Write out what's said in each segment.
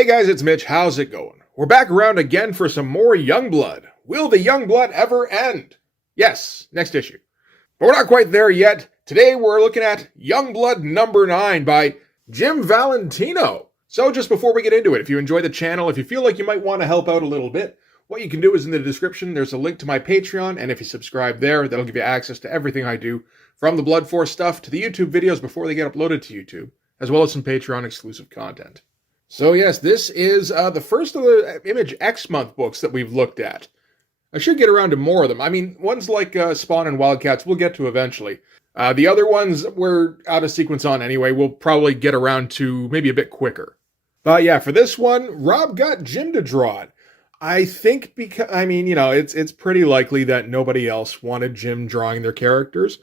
Hey guys, it's Mitch. How's it going? We're back around again for some more Youngblood. Will the Youngblood ever end? Yes, next issue. But we're not quite there yet. Today we're looking at Youngblood number 9 by Jim Valentino. So just before we get into it, if you enjoy the channel, if you feel like you might want to help out a little bit, what you can do is in the description, there's a link to my Patreon, and if you subscribe there, that'll give you access to everything I do, from the Blood Force stuff to the YouTube videos before they get uploaded to YouTube, as well as some Patreon exclusive content. So yes, this is the first of the Image X Month books that we've looked at. I should get around to more of them. I mean, ones like Spawn and Wildcats we'll get to eventually. The other ones we're out of sequence on anyway. We'll probably get around to maybe a bit quicker. But yeah, for this one, Rob got Jim to draw it. I think because, I mean, you know, it's pretty likely that nobody else wanted Jim drawing their characters.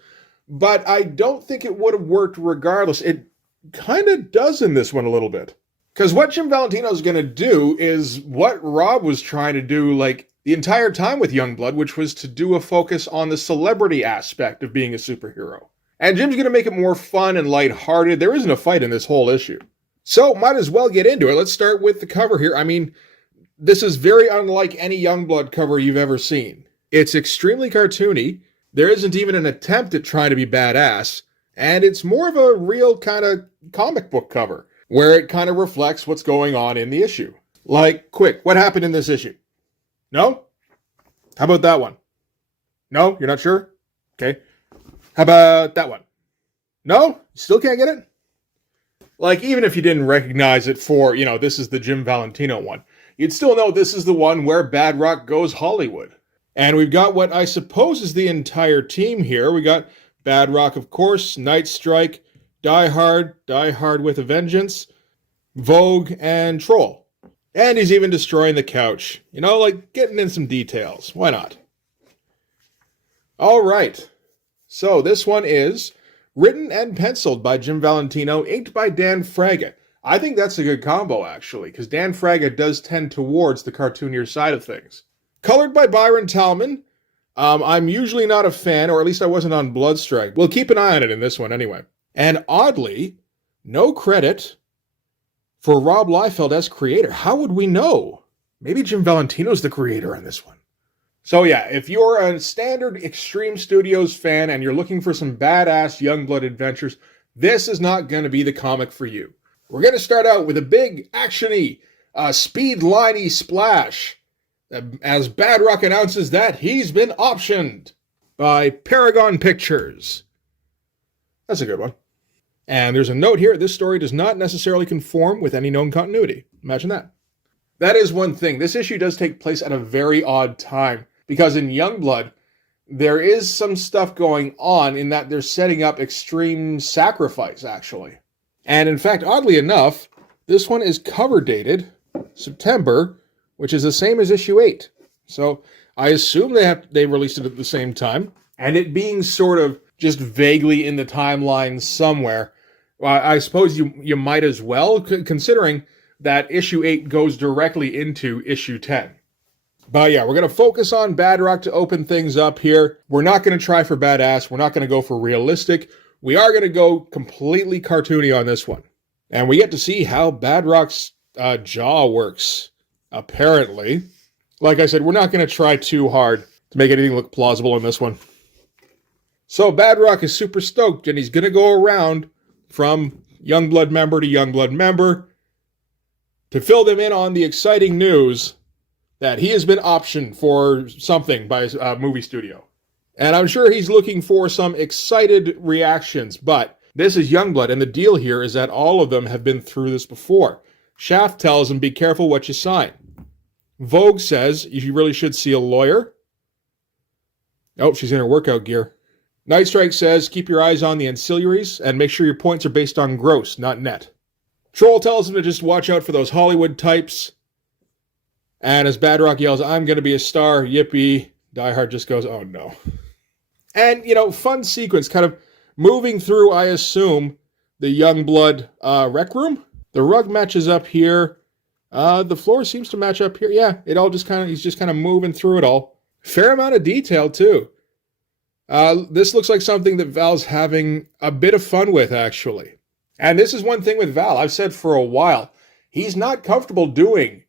But I don't think it would have worked regardless. It kind of does in this one a little bit. Because what Jim Valentino is going to do is what Rob was trying to do, like, the entire time with Youngblood, which was to do a focus on the celebrity aspect of being a superhero. And Jim's going to make it more fun and lighthearted. There isn't a fight in this whole issue. So, might as well get into it. Let's start with the cover here. I mean, this is very unlike any Youngblood cover you've ever seen. It's extremely cartoony. There isn't even an attempt at trying to be badass. And it's more of a real kind of comic book cover, where it kind of reflects what's going on in the issue. Like, quick, what happened in this issue? No? How about that one? No? You're not sure? Okay. How about that one? No? You still can't get it? Like, even if you didn't recognize it for, you know, this is the Jim Valentino one, you'd still know this is the one where Badrock goes Hollywood. And we've got what I suppose is the entire team here. We got Badrock, of course, Night Strike, Die Hard with a Vengeance, Vogue, and Troll. And he's even destroying the couch. You know, like, getting in some details. Why not? All right. So this one is written and penciled by Jim Valentino, inked by Dan Fraga. I think that's a good combo, actually, because Dan Fraga does tend towards the cartoonier side of things. Colored by Byron Talman. I'm usually not a fan, or at least I wasn't on Bloodstrike. We'll keep an eye on it in this one anyway. And oddly, no credit for Rob Liefeld as creator. How would we know? Maybe Jim Valentino's the creator on this one. So yeah, if you're a standard Extreme Studios fan and you're looking for some badass Youngblood adventures, this is not going to be the comic for you. We're going to start out with a big, action-y, speed-line-y splash as Badrock announces that he's been optioned by Paragon Pictures. That's a good one. And there's a note here, this story does not necessarily conform with any known continuity. Imagine that. That is one thing. This issue does take place at a very odd time, because in Youngblood, there is some stuff going on in that they're setting up extreme sacrifice, actually. And in fact, oddly enough, this one is cover dated September, which is the same as issue 8. So I assume they released it at the same time. And it being sort of just vaguely in the timeline somewhere, I suppose you might as well, considering that issue 8 goes directly into issue 10. But yeah, we're going to focus on Badrock to open things up here. We're not going to try for badass. We're not going to go for realistic. We are going to go completely cartoony on this one. And we get to see how Badrock's jaw works, apparently. Like I said, we're not going to try too hard to make anything look plausible in this one. So Badrock is super stoked, and he's going to go around from Youngblood member to Youngblood member to fill them in on the exciting news that he has been optioned for something by a movie studio. And I'm sure he's looking for some excited reactions, but this is Youngblood, and the deal here is that all of them have been through this before. Shaft tells him, be careful what you sign. Vogue says, you really should see a lawyer. Oh, she's in her workout gear. Night Strike says, keep your eyes on the ancillaries, and make sure your points are based on gross, not net. Troll tells him to just watch out for those Hollywood types. And as Badrock yells, I'm going to be a star, yippee, Die Hard just goes, oh no. And, you know, fun sequence, kind of moving through, I assume, the Youngblood rec room. The rug matches up here. The floor seems to match up here. Yeah, it all just kind of, he's just kind of moving through it all. Fair amount of detail, too. This looks like something that Val's having a bit of fun with, actually. And this is one thing with Val. I've said for a while, he's not comfortable doing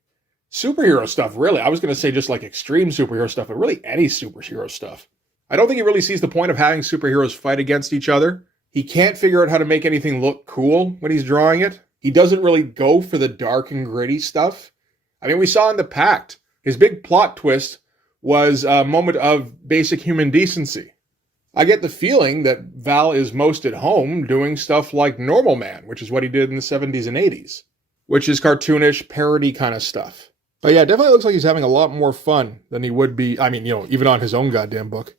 superhero stuff, really. I was going to say just like extreme superhero stuff, but really any superhero stuff. I don't think he really sees the point of having superheroes fight against each other. He can't figure out how to make anything look cool when he's drawing it. He doesn't really go for the dark and gritty stuff. I mean, we saw in The Pact, his big plot twist was a moment of basic human decency. I get the feeling that Val is most at home doing stuff like Normal Man, which is what he did in the 70s and 80s, which is cartoonish, parody kind of stuff. But yeah, it definitely looks like he's having a lot more fun than he would be, I mean, even on his own goddamn book.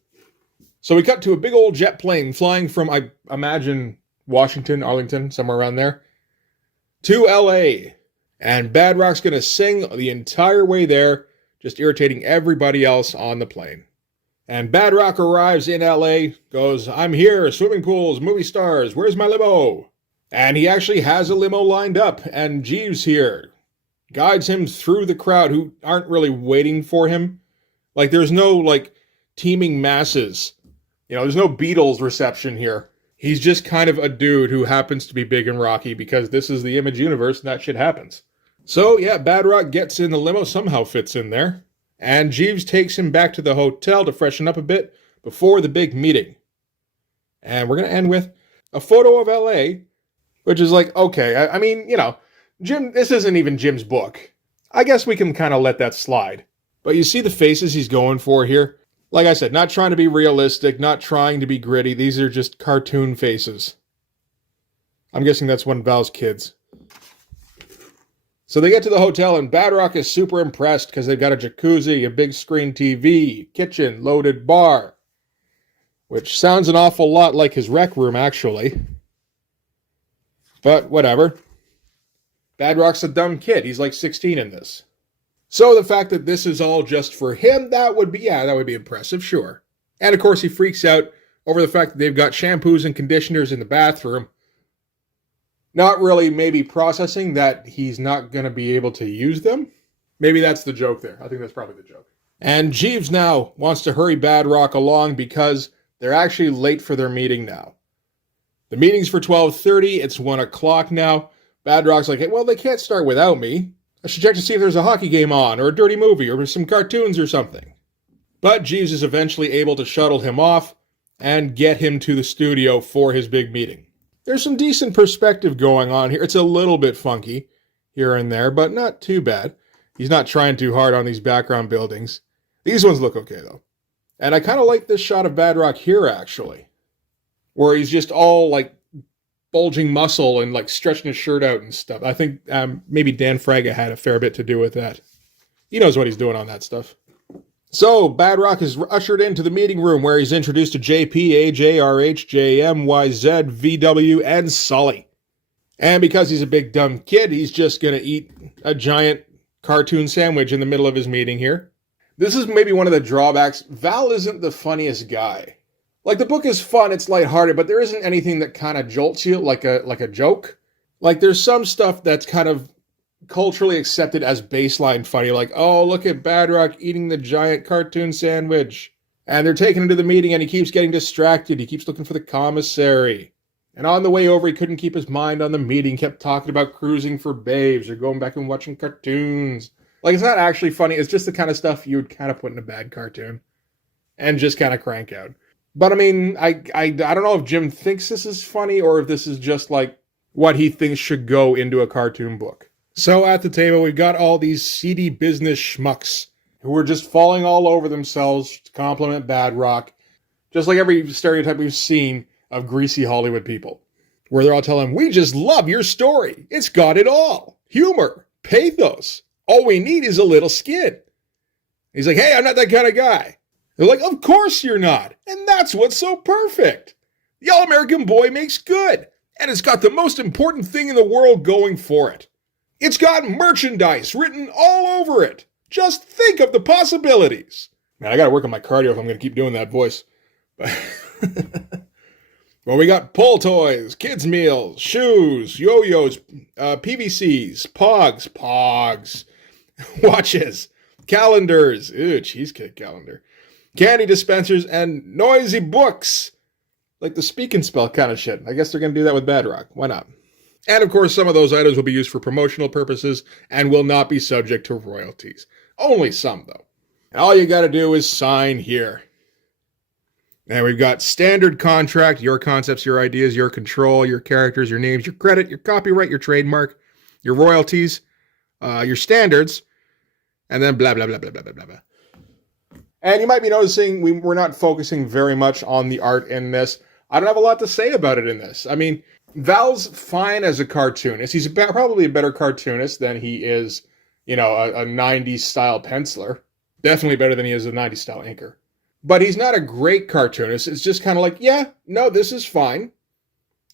So we cut to a big old jet plane flying from, I imagine, Washington, Arlington, somewhere around there, to LA. And Badrock's going to sing the entire way there, just irritating everybody else on the plane. And Badrock arrives in LA, goes, "I'm here, swimming pools, movie stars, where's my limo?" And he actually has a limo lined up, and Jeeves here guides him through the crowd who aren't really waiting for him. Like, there's no, like, teeming masses. There's no Beatles reception here. He's just kind of a dude who happens to be big and rocky because this is the Image universe and that shit happens. So, yeah, Badrock gets in the limo, somehow fits in there. And Jeeves takes him back to the hotel to freshen up a bit before the big meeting. And we're going to end with a photo of LA, which is like, okay, I mean, Jim, this isn't even Jim's book. I guess we can kind of let that slide. But you see the faces he's going for here? Like I said, not trying to be realistic, not trying to be gritty. These are just cartoon faces. I'm guessing that's one of Val's kids. So they get to the hotel, and Badrock is super impressed because they've got a jacuzzi, a big screen TV, kitchen, loaded bar. Which sounds an awful lot like his rec room, actually. But whatever. Badrock's a dumb kid. He's like 16 in this. So the fact that this is all just for him, that would be impressive, sure. And of course he freaks out over the fact that they've got shampoos and conditioners in the bathroom. Not really maybe processing that he's not going to be able to use them. Maybe that's the joke there. I think that's probably the joke. And Jeeves now wants to hurry Badrock along because they're actually late for their meeting now. The meeting's for 12:30. It's 1 o'clock now. Badrock's like, hey, well, they can't start without me. I should check to see if there's a hockey game on, or a dirty movie, or some cartoons or something. But Jeeves is eventually able to shuttle him off and get him to the studio for his big meeting. There's some decent perspective going on here. It's a little bit funky here and there, but not too bad. He's not trying too hard on these background buildings. These ones look okay, though. And I kind of like this shot of Badrock here, actually, where he's just all, like, bulging muscle and like stretching his shirt out and stuff. I think maybe Dan Fraga had a fair bit to do with that. He knows what he's doing on that stuff. So Badrock is ushered into the meeting room where he's introduced to JP, AJ, RH, JM, YZ, VW, and Sully. And because he's a big dumb kid, he's just going to eat a giant cartoon sandwich in the middle of his meeting here. This is maybe one of the drawbacks. Val isn't the funniest guy. Like, the book is fun, it's lighthearted, but there isn't anything that kind of jolts you like a joke. Like, there's some stuff that's kind of culturally accepted as baseline funny, like, oh, look at Badrock eating the giant cartoon sandwich. And they're taking him to the meeting, and he keeps getting distracted. He keeps looking for the commissary. And on the way over, he couldn't keep his mind on the meeting, kept talking about cruising for babes or going back and watching cartoons. Like, it's not actually funny. It's just the kind of stuff you would kind of put in a bad cartoon and just kind of crank out. But I mean, I don't know if Jim thinks this is funny or if this is just like what he thinks should go into a cartoon book. So at the table, we've got all these seedy business schmucks who are just falling all over themselves to compliment Badrock, just like every stereotype we've seen of greasy Hollywood people, where they're all telling him, we just love your story. It's got it all. Humor, pathos. All we need is a little skin. He's like, hey, I'm not that kind of guy. They're like, of course you're not. And that's what's so perfect. The All-American Boy makes good. And it's got the most important thing in the world going for it. It's got merchandise written all over it. Just think of the possibilities. Man, I got to work on my cardio if I'm going to keep doing that voice. Well, we got pull toys, kids' meals, shoes, yo-yos, PVCs, pogs, watches, calendars, cheesecake calendar, candy dispensers, and noisy books. Like the speak and spell kind of shit. I guess they're going to do that with Badrock. Why not? And of course, some of those items will be used for promotional purposes and will not be subject to royalties. Only some, though. And all you got to do is sign here. And we've got standard contract, your concepts, your ideas, your control, your characters, your names, your credit, your copyright, your trademark, your royalties, your standards, and then blah, blah, blah, blah, blah, blah, blah. And you might be noticing we're not focusing very much on the art in this. I don't have a lot to say about it in this. I mean, Val's fine as a cartoonist. He's probably a better cartoonist than he is, a 90s style penciler. Definitely better than he is a 90s style inker. But he's not a great cartoonist. It's just kind of like, yeah, no, this is fine.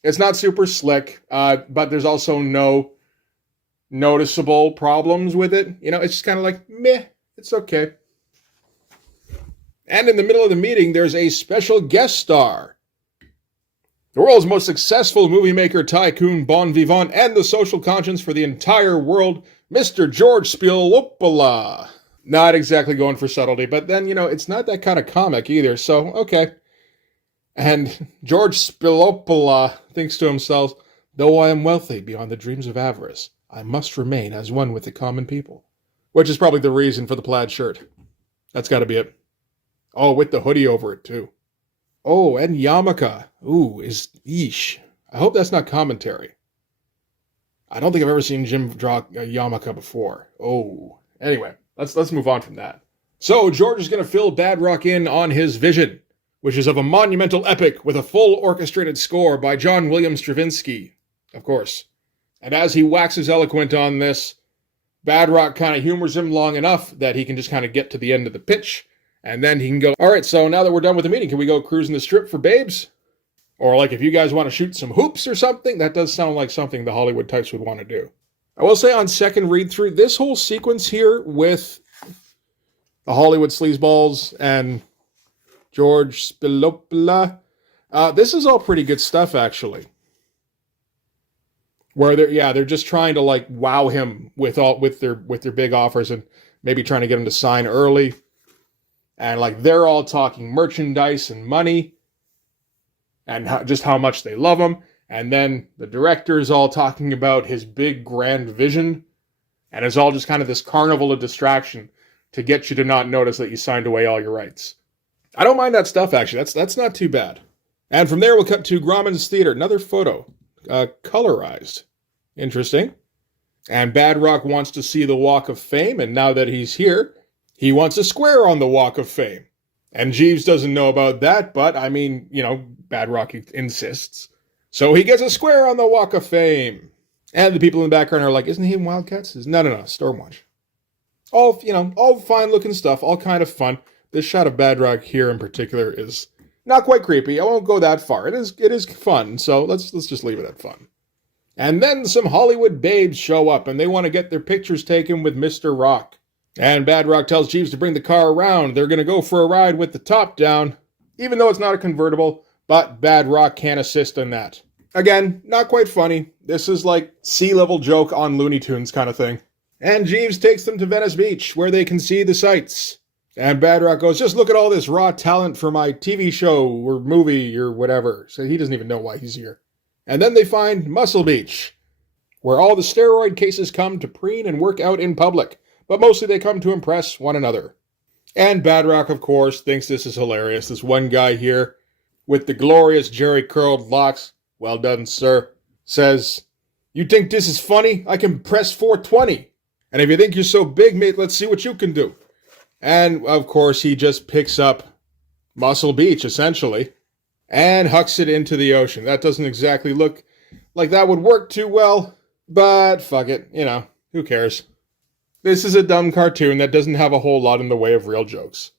It's not super slick, but there's also no noticeable problems with it. It's just kind of like, meh, it's okay. And in the middle of the meeting, there's a special guest star. The world's most successful movie maker, tycoon, bon vivant, and the social conscience for the entire world, Mr. George Spielberg. Not exactly going for subtlety, but then, it's not that kind of comic either, so, okay. And George Spielberg thinks to himself, though I am wealthy beyond the dreams of avarice, I must remain as one with the common people. Which is probably the reason for the plaid shirt. That's got to be it. Oh, with the hoodie over it, too. Oh, and yarmulke. Ooh, yeesh. I hope that's not commentary. I don't think I've ever seen Jim draw a yarmulke before. Oh, anyway. Let's move on from that. So George is going to fill Badrock in on his vision, which is of a monumental epic with a full orchestrated score by John William Stravinsky, of course. And as he waxes eloquent on this, Badrock kind of humors him long enough that he can just kind of get to the end of the pitch, and then he can go, all right, so now that we're done with the meeting, can we go cruising the strip for babes? Or like if you guys want to shoot some hoops or something, that does sound like something the Hollywood types would want to do. I will say on second read through, this whole sequence here with the Hollywood sleazeballs and George Spielberg, this is all pretty good stuff, actually. Where they're just trying to like wow him with their big offers and maybe trying to get him to sign early, and like they're all talking merchandise and money and just how much they love him. And then the director is all talking about his big grand vision. And it's all just kind of this carnival of distraction to get you to not notice that you signed away all your rights. I don't mind that stuff, actually. That's not too bad. And from there, we'll cut to Grauman's Theater. Another photo. Colorized. Interesting. And Badrock wants to see the Walk of Fame. And now that he's here, he wants a square on the Walk of Fame. And Jeeves doesn't know about that. But, I mean, Badrock insists. So he gets a square on the Walk of Fame. And the people in the background are like, isn't he in Wildcats? No, Stormwatch. All fine-looking stuff, all kind of fun. This shot of Badrock here in particular is not quite creepy. I won't go that far. It is fun, so let's just leave it at fun. And then some Hollywood babes show up, and they want to get their pictures taken with Mr. Rock. And Badrock tells Jeeves to bring the car around. They're going to go for a ride with the top down, even though it's not a convertible, but Badrock can't assist in that. Again, not quite funny. This is like sea-level joke on Looney Tunes kind of thing. And Jeeves takes them to Venice Beach, where they can see the sights. And Badrock goes, just look at all this raw talent for my TV show or movie or whatever. So he doesn't even know why he's here. And then they find Muscle Beach, where all the steroid cases come to preen and work out in public. But mostly they come to impress one another. And Badrock, of course, thinks this is hilarious. This one guy here, with the glorious jerry-curled locks, well done, sir, says, you think this is funny? I can press 420. And if you think you're so big, mate, let's see what you can do. And, of course, he just picks up Muscle Beach, essentially, and hucks it into the ocean. That doesn't exactly look like that would work too well, but fuck it, who cares? This is a dumb cartoon that doesn't have a whole lot in the way of real jokes.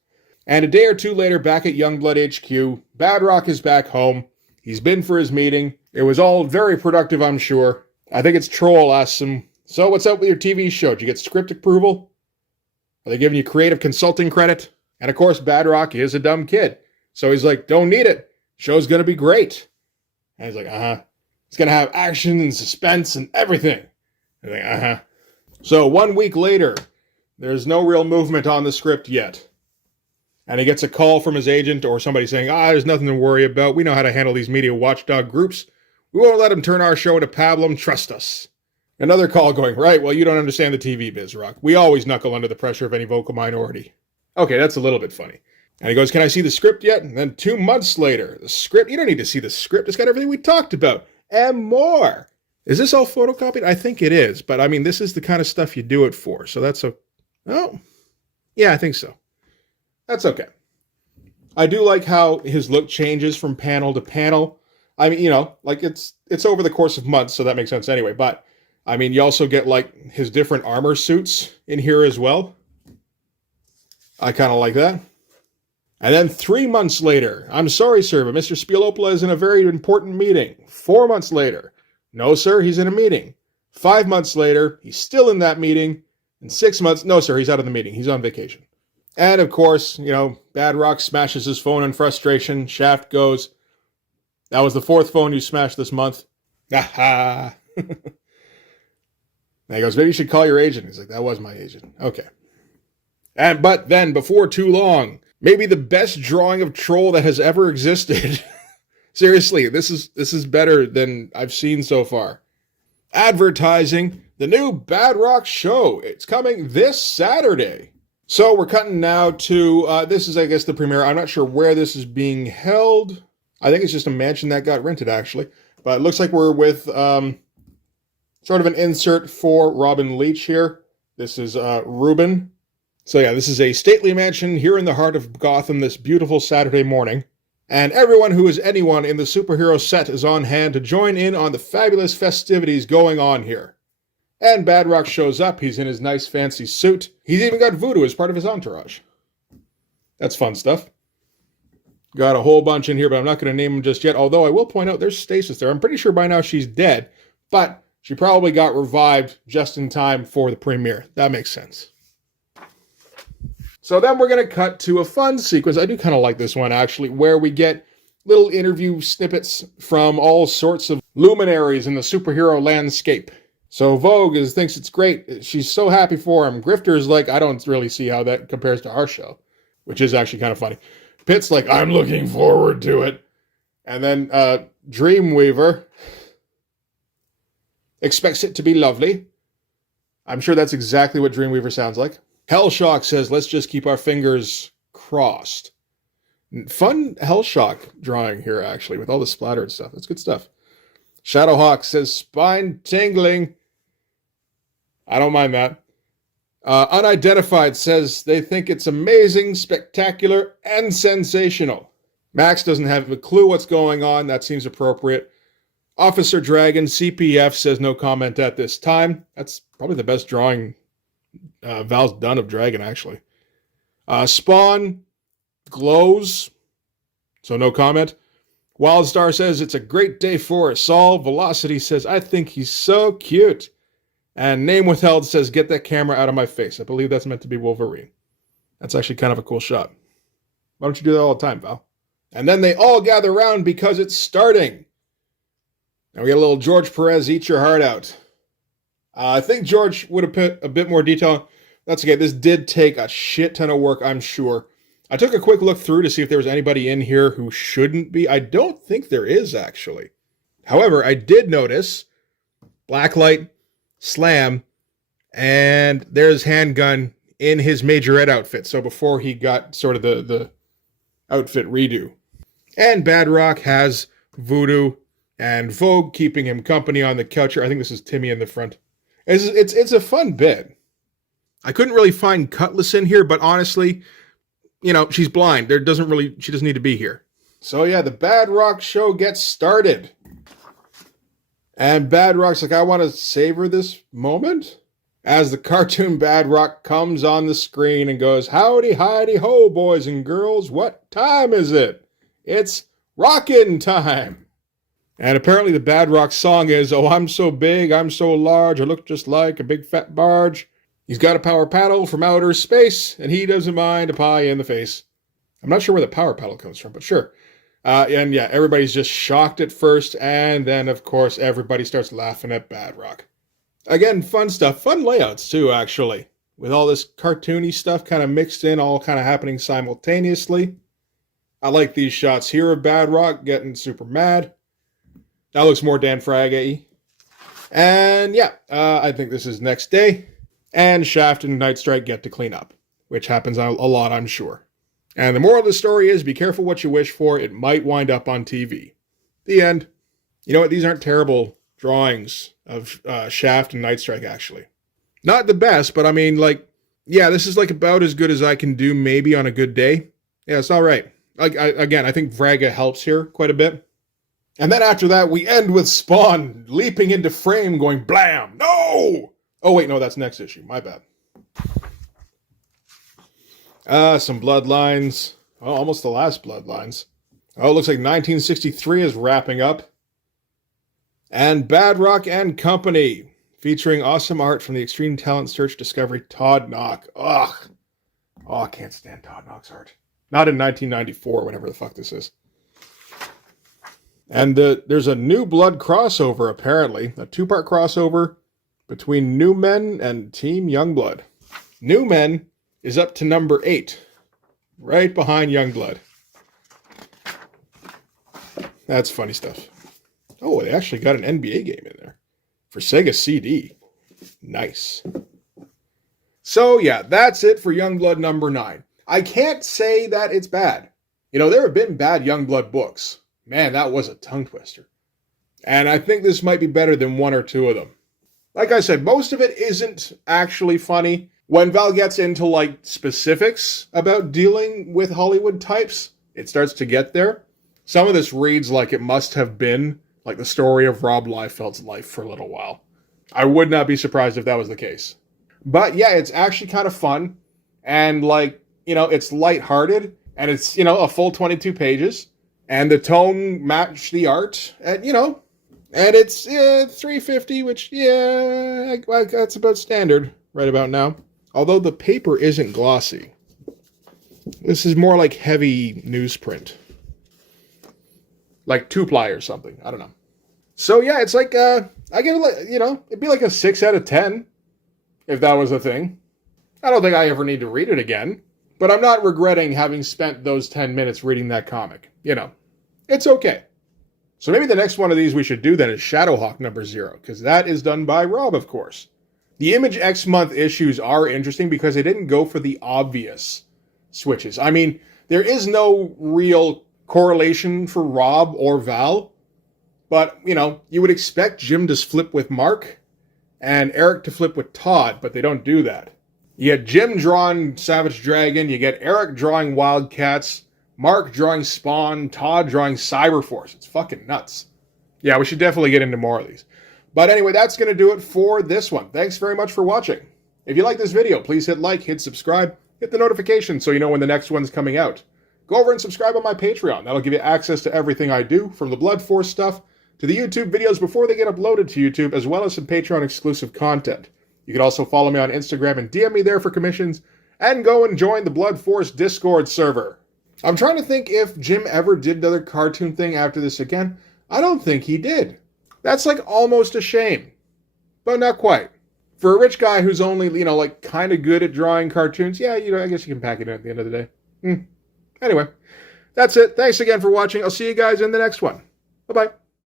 And a day or two later, back at Youngblood HQ, Badrock is back home. He's been for his meeting. It was all very productive, I'm sure. I think it's Troll asks him, so what's up with your TV show? Did you get script approval? Are they giving you creative consulting credit? And of course, Badrock is a dumb kid. So he's like, don't need it. Show's going to be great. And he's like, It's going to have action and suspense and everything. And he's like, So 1 week later, there's no real movement on the script yet. And he gets a call from his agent or somebody saying, there's nothing to worry about. We know how to handle these media watchdog groups. We won't let him turn our show into pablum, trust us. Another call going, right, well, you don't understand the TV biz, Rock. We always knuckle under the pressure of any vocal minority. Okay, that's a little bit funny. And he goes, can I see the script yet? And then 2 months later, the script, you don't need to see the script. It's got everything we talked about and more. Is this all photocopied? I think it is. But I mean, this is the kind of stuff you do it for. So that's oh, yeah, I think so. That's okay. I do like how his look changes from panel to panel. I mean, you know, like it's over the course of months, so that makes sense anyway. But I mean, you also get like his different armor suits in here as well. I kind of like that. And then 3 months later, I'm sorry, sir, but Mr. Spielopla is in a very important meeting. 4 months later, no, sir, he's in a meeting. 5 months later, he's still in that meeting. And 6 months, no, sir, he's out of the meeting. He's on vacation. And of course, you know, Badrock smashes his phone in frustration. Shaft goes, that was the 4th phone you smashed this month. Ha And he goes, maybe you should call your agent. He's like, that was my agent. Okay. But then, before too long, maybe the best drawing of Troll that has ever existed. Seriously, this is better than I've seen so far. Advertising the new Badrock show. It's coming this Saturday. So we're cutting now to, this is, I guess, the premiere. I'm not sure where this is being held. I think it's just a mansion that got rented, actually. But it looks like we're with sort of an insert for Robin Leach here. This is Ruben. So yeah, this is a stately mansion here in the heart of Gotham this beautiful Saturday morning. And everyone who is anyone in the superhero set is on hand to join in on the fabulous festivities going on here. And Badrock shows up. He's in his nice fancy suit. He's even got Voodoo as part of his entourage. That's fun stuff. Got a whole bunch in here, but I'm not going to name them just yet. Although I will point out there's Stasis there. I'm pretty sure by now she's dead, but she probably got revived just in time for the premiere. That makes sense. So then we're going to cut to a fun sequence. I do kind of like this one, actually, where we get little interview snippets from all sorts of luminaries in the superhero landscape. So Vogue thinks it's great. She's so happy for him. Grifter's like, I don't really see how that compares to our show, which is actually kind of funny. Pitt's like, I'm looking forward to it. And then Dreamweaver expects it to be lovely. I'm sure that's exactly what Dreamweaver sounds like. Hellshock says, let's just keep our fingers crossed. Fun Hellshock drawing here, actually, with all the splattered stuff. That's good stuff. Shadowhawk says, spine tingling. I don't mind that. Unidentified says they think it's amazing, spectacular, and sensational. Max doesn't have a clue what's going on. That seems appropriate. Officer Dragon, CPF, says no comment at this time. That's probably the best drawing Val's done of Dragon, actually. Spawn glows, so no comment. Wildstar says it's a great day for us all. Velocity says, I think he's so cute. And Name Withheld says, get that camera out of my face. I believe that's meant to be Wolverine. That's actually kind of a cool shot. Why don't you do that all the time, Val? And then they all gather around because it's starting. And we get a little George Perez, eat your heart out. I think George would have put a bit more detail. That's okay. This did take a shit ton of work, I'm sure. I took a quick look through to see if there was anybody in here who shouldn't be. I don't think there is, actually. However, I did notice Blacklight, Slam, and there's Handgun in his Majorette outfit. So before he got sort of the outfit redo. And Badrock has Voodoo and Vogue keeping him company on the couch. I think this is Timmy in the front. It's a fun bit. I couldn't really find Cutlass in here, but honestly, you know, she's blind. She doesn't need to be here. So yeah, the Badrock show gets started. And Badrock's like, I want to savor this moment. As the cartoon Badrock comes on the screen and goes, howdy, hidey ho, boys and girls. What time is it? It's rockin' time. And apparently the Badrock song is, oh, I'm so big, I'm so large, I look just like a big fat barge. He's got a power paddle from outer space, and he doesn't mind a pie in the face. I'm not sure where the power paddle comes from, but sure. And yeah, everybody's just shocked at first, and then, of course, everybody starts laughing at Badrock. Again, fun stuff. Fun layouts, too, actually. With all this cartoony stuff kind of mixed in, all kind of happening simultaneously. I like these shots here of Badrock getting super mad. That looks more Dan Fraga-y. And yeah, I think this is next day. And Shaft and Nightstrike get to clean up, which happens a lot, I'm sure. And the moral of the story is, be careful what you wish for. It might wind up on TV. The end. You know what? These aren't terrible drawings of Shaft and Nightstrike, actually. Not the best, but I mean, like, yeah, this is like about as good as I can do maybe on a good day. Yeah, it's all right. Again, I think Fraga helps here quite a bit. And then after that, we end with Spawn leaping into frame going blam. No! Oh, wait, no, that's next issue. My bad. Some bloodlines. Oh, almost the last bloodlines. Oh, it looks like 1963 is wrapping up. And Badrock and Company, featuring awesome art from the Extreme Talent Search Discovery Todd Knock. Ugh. Oh, I can't stand Todd Knock's art. Not in 1994, whatever the fuck this is. And there's a New Blood crossover, apparently. A 2-part crossover between New Men and Team Youngblood. New Men is up to number 8. Right behind Youngblood. That's funny stuff. Oh, they actually got an NBA game in there. For Sega CD. Nice. So, yeah, that's it for Youngblood number 9. I can't say that it's bad. You know, there have been bad Youngblood books. Man, that was a tongue twister. And I think this might be better than 1 or 2 of them. Like I said, most of it isn't actually funny. When Val gets into, like, specifics about dealing with Hollywood types, it starts to get there. Some of this reads like it must have been like the story of Rob Liefeld's life for a little while. I would not be surprised if that was the case. But yeah, it's actually kind of fun. And like, you know, it's lighthearted. And it's, you know, a full 22 pages. And the tone matched the art. And, you know, and it's $3.50, which, yeah, that's about standard right about now. Although the paper isn't glossy. This is more like heavy newsprint. Like 2-ply or something. I don't know. So yeah, it's like, I give it like, you know, it'd be like a 6 out of 10. If that was a thing. I don't think I ever need to read it again. But I'm not regretting having spent those 10 minutes reading that comic. You know, it's okay. So maybe the next one of these we should do then is Shadowhawk number 0. Because that is done by Rob, of course. The Image X month issues are interesting because they didn't go for the obvious switches. I mean, there is no real correlation for Rob or Val. But, you know, you would expect Jim to flip with Mark and Eric to flip with Todd, but they don't do that. You get Jim drawing Savage Dragon, you get Eric drawing Wildcats, Mark drawing Spawn, Todd drawing Cyberforce. It's fucking nuts. Yeah, we should definitely get into more of these. But anyway, that's going to do it for this one. Thanks very much for watching. If you like this video, please hit like, hit subscribe, hit the notification so you know when the next one's coming out. Go over and subscribe on my Patreon. That'll give you access to everything I do, from the Blood Force stuff to the YouTube videos before they get uploaded to YouTube, as well as some Patreon exclusive content. You can also follow me on Instagram and DM me there for commissions, and go and join the Blood Force Discord server. I'm trying to think if Jim ever did another cartoon thing after this again. I don't think he did. That's like almost a shame, but not quite. For a rich guy who's only, you know, like kind of good at drawing cartoons, yeah, you know, I guess you can pack it in at the end of the day. Anyway, that's it. Thanks again for watching. I'll see you guys in the next one. Bye-bye.